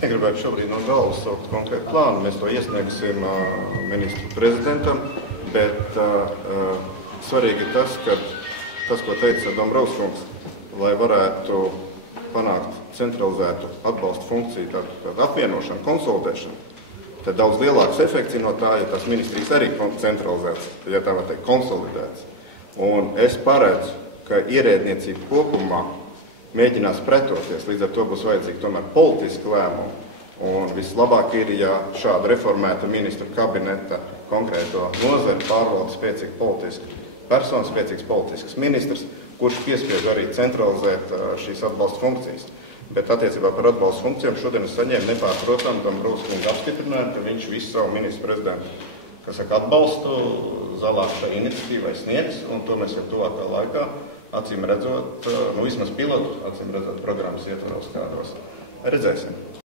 Negribētu šobrīd no galvas saukt konkrētu plānu. Mēs to iesniegsim ministru prezidentam, bet svarīgi ir tas, ka tas, ko teica Dombrovskis, lai varētu panākt centralizētu atbalstu funkciju, tādu apvienošanu, konsolidēšanu, tad daudz lielāks efekts ir no tā, ja tās ministrijas arī centralizētas, ja tā var teikt, konsolidētas. Un es paredzu, ka ierēdniecība kopumā mēģinās pretoties, līdz ar to būs vajadzīgi tomēr politiski lēmumi. Un vislabāk ir, ja šāda reformēta ministru kabineta konkrēto nozari pārvalda spēcīga politiska persona, spēcīgs politisks ministrs, kurš piespiež arī centralizēt šīs atbalsta funkcijas. Bet attiecībā par atbalsta funkcijām šodien es saņēmu nepārprotam Dombrovskis apstiprinājumu, ka viņš visu savu ministru prezidentu atbalstu zālāk šai iniciatīvai sniegs, un to mēs jau tuvākā laikā, acīm redzot, vismaz pilotu, acīm redzot, programmas ietvaros kādos redzēsim.